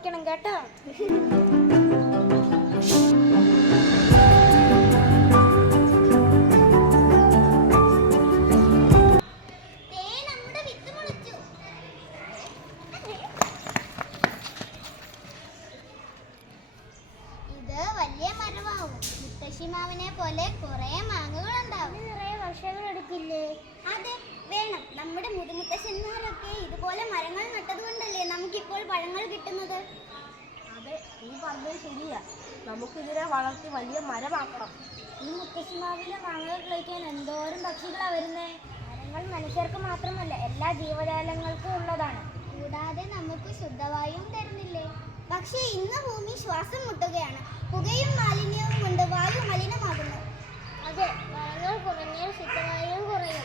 മുളയ്ക്കണം കേട്ടോ. മാവിനെ പോലെ കുറെ മാങ്ങകൾ ഉണ്ടാവും. നിറയെ വർഷങ്ങൾ എടുക്കില്ലേ? അതെ, വേണം. നമ്മുടെ മുതുമുത്തശ്ശന്മാരൊക്കെ ഇതുപോലെ മരങ്ങൾ നട്ടതുകൊണ്ടല്ലേ നമുക്കിപ്പോൾ പഴങ്ങൾ കിട്ടുന്നത്. അതെ, നീ പറഞ്ഞത് ശരിയാ. നമുക്കിതിനെ വളർത്തി വലിയ മരമാക്കണം. ഈ മുത്തശ്ശിമാവിലെ മാങ്ങകൾ കഴിക്കാൻ എന്തോരം പക്ഷികളാ വരുന്നേ. മരങ്ങൾ മനുഷ്യർക്ക് മാത്രമല്ല, എല്ലാ ജീവജാലങ്ങൾക്കും ഉള്ളതാണ്. കൂടാതെ നമുക്ക് ശുദ്ധവായുവും തരുന്നില്ലേ? പക്ഷേ ഇന്ന് ഭൂമി ശ്വാസം മുട്ടുകയാണ്. പുകയും മാലിന്യവും കൊണ്ട് വായു മലിനമാകുന്നു. അതെ, മരങ്ങൾ കുറഞ്ഞാൽ ശുദ്ധവായുവും കുറയും.